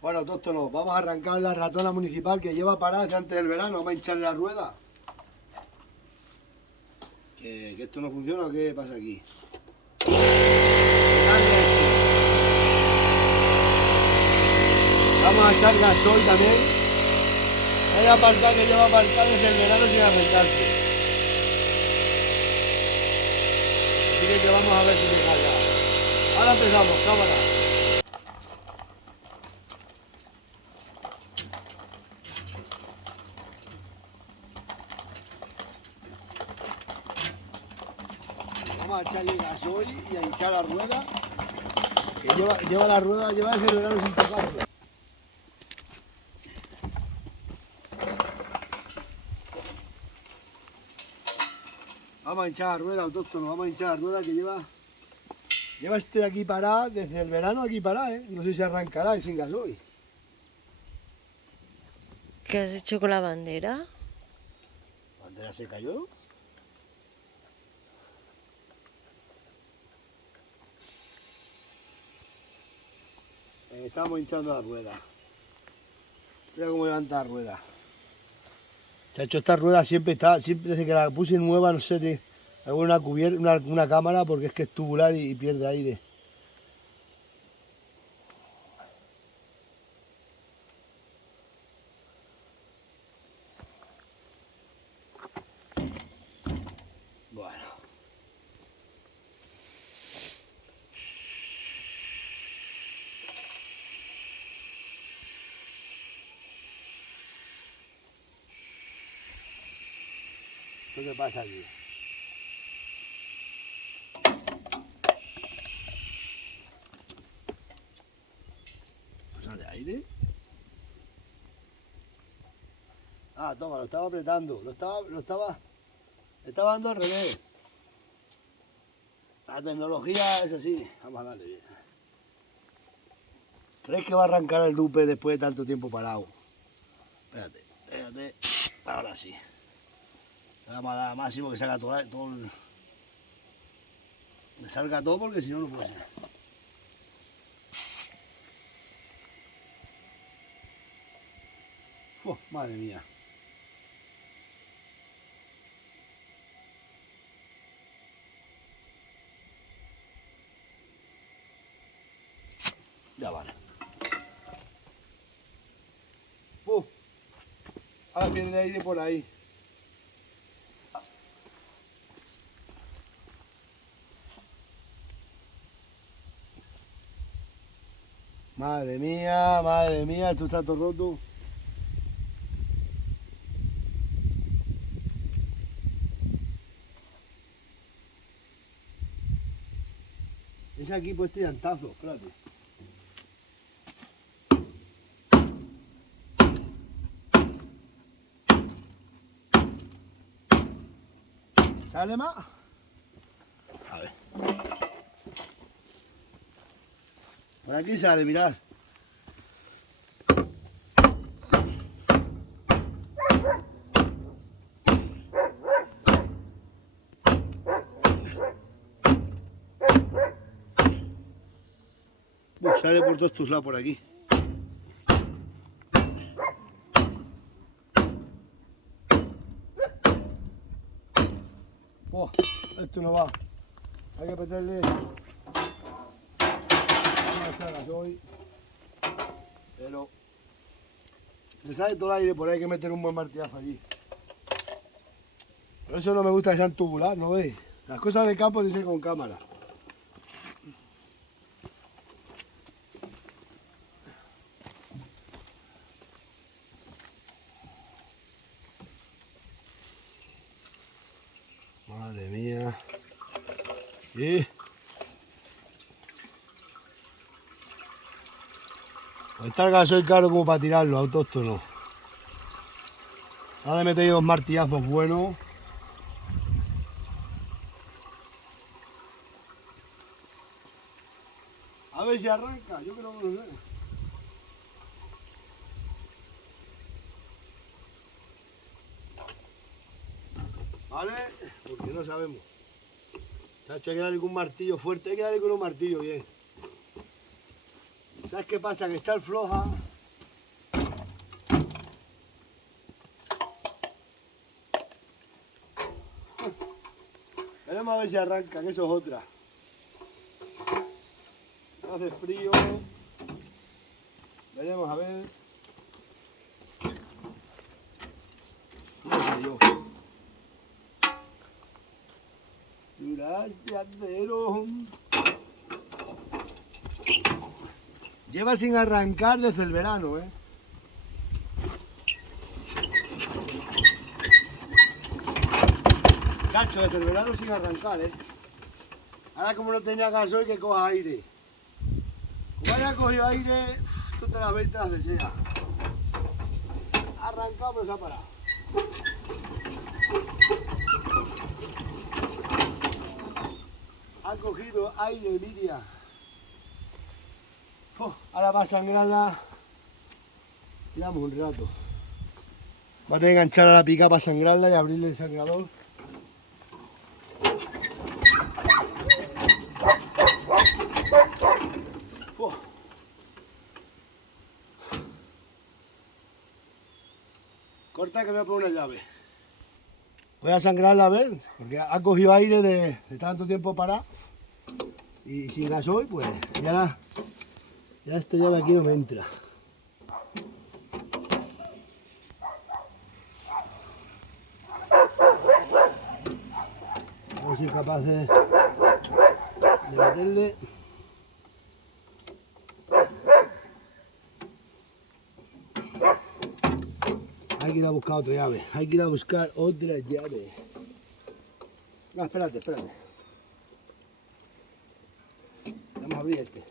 Bueno, autóctonos, vamos a arrancar la ratona municipal que lleva parada desde antes del verano. Vamos a hincharle la rueda. ¿Que esto no funciona o qué pasa aquí? Vamos a echar gasoil también. Hay apartado que lleva apartado desde el verano sin arrancarse. Así que vamos a ver si me carga. Ahora empezamos, cámara. Vamos a echarle gasoil y a hinchar la rueda. Que lleva la rueda, lleva desde el verano sin tocarse. Vamos a hinchar la rueda, autóctono, vamos a hinchar la rueda que lleva este de aquí parada, desde el verano aquí parada, ¿eh? No sé si arrancará y sin gasoil. ¿Qué has hecho con la bandera? ¿La bandera se cayó? Estamos hinchando la rueda. Mira cómo levanta la rueda. Chacho, esta rueda siempre desde que la puse nueva, no sé, hago una cámara porque es que es tubular y pierde aire. Bueno. ¿Qué pasa aquí? ¿No sale aire? Ah, toma, lo estaba apretando, lo estaba dando al revés. La tecnología es así. Vamos a darle bien. ¿Crees que va a arrancar el dupe después de tanto tiempo parado? Espérate. Ahora sí. Le vamos a dar máximo que salga todo el... Me salga todo porque si no, no puede ser. Madre mía. Ya vale. Ahora pierde aire por ahí. Madre mía, esto está todo roto. Es aquí pues este llantazo, espérate. ¿Sale más? A ver. Por aquí sale, mirad. Sale por todos tus lados por aquí. Esto no va. Hay que meterle. Vamos a echar gasoil. Pero se sale todo el aire, por ahí hay que meter un buen martillazo allí. Por eso no me gusta que sean tubular, ¿no veis? Las cosas de campo dicen con cámara. Madre mía. ¿Sí? Pues está el gasoil caro como para tirarlo, autóctono. Ahora le metéis dos martillazos buenos. A ver si arranca, yo creo que no sé. ¿Vale? Porque no sabemos. Chacho, hay que darle con un martillo fuerte, hay que darle con un martillo bien. ¿Sabes qué pasa? Que está el floja. Veremos a ver si arranca, que eso es otra. Hace frío. Veremos a ver. No sé yo. Duras de acero. Lleva sin arrancar desde el verano, ¿eh? Chacho, desde el verano sin arrancar, ¿eh? Ahora como no tenía gasoil, que coja aire. Como haya cogido aire, tú te las ves, te las deseas. Ha arrancado, pero se ha parado. Ha cogido aire, Miriam. Ahora va a sangrarla. Tiramos un rato. Va a tener que enganchar a la pica para sangrarla y abrirle el sangrador. Corta que me voy a poner una llave. Voy a sangrarla a ver, porque ha cogido aire de tanto tiempo parado. Y sin gasoil, pues ya esta llave aquí no me entra. A ver si soy capaz de meterle. Hay que ir a buscar otra llave. Hay que ir a buscar otra llave. No, espérate. Vamos a abrir este.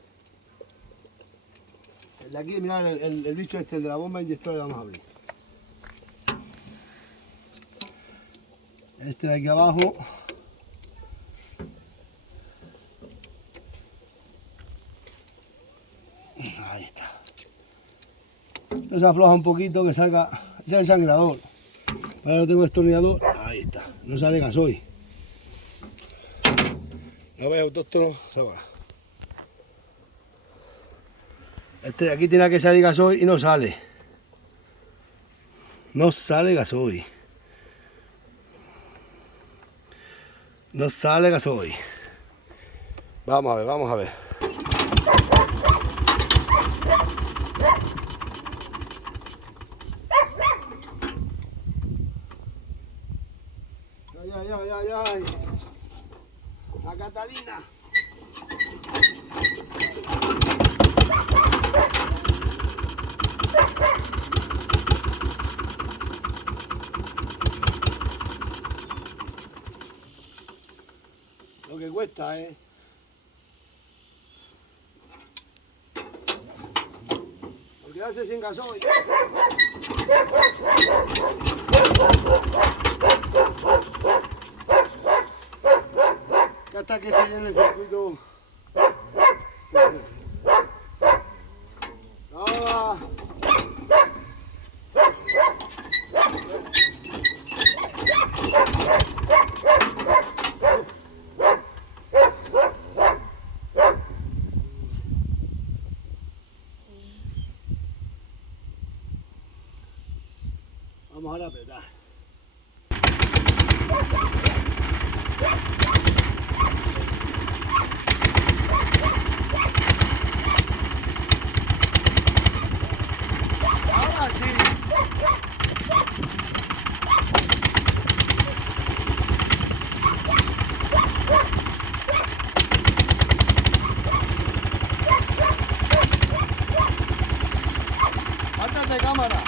El de aquí, mirad, el bicho este, el de la bomba inyectora, lo vamos a abrir. Este de aquí abajo. Ahí está. Esto se afloja un poquito, que salga. Ese es el sangrador. Ahora no tengo destornillador. Ahí está. No sale gasoil. No ves, autóctono. Este de aquí tiene que salir gasoil y no sale. No sale gasoil. No sale gasoil. Vamos a ver. Ay. La Catalina. Lo que cuesta, ¿eh? Por quedarse sin gasoil. Hasta que se llene el circuito. Nada. Vamos ahora a apretar. Ahora sí. Ándate, cámara.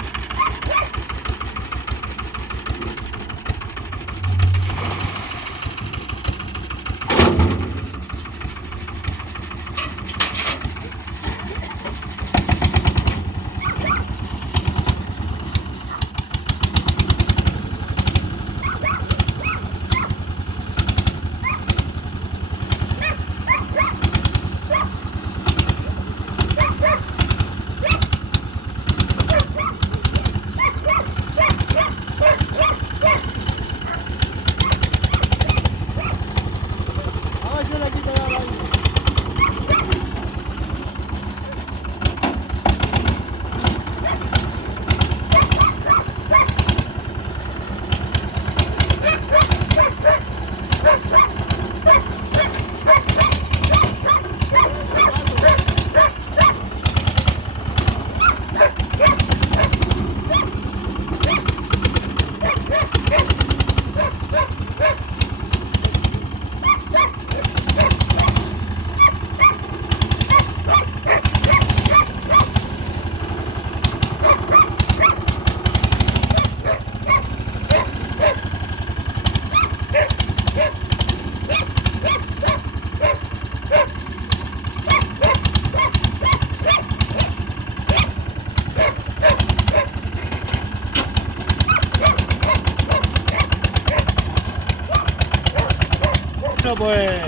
pues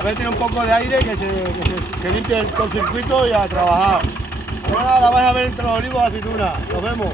a ver, tiene un poco de aire, que se limpie todo el circuito y a trabajar. Ahora la vais a ver entre los olivos de aceituna. Nos vemos.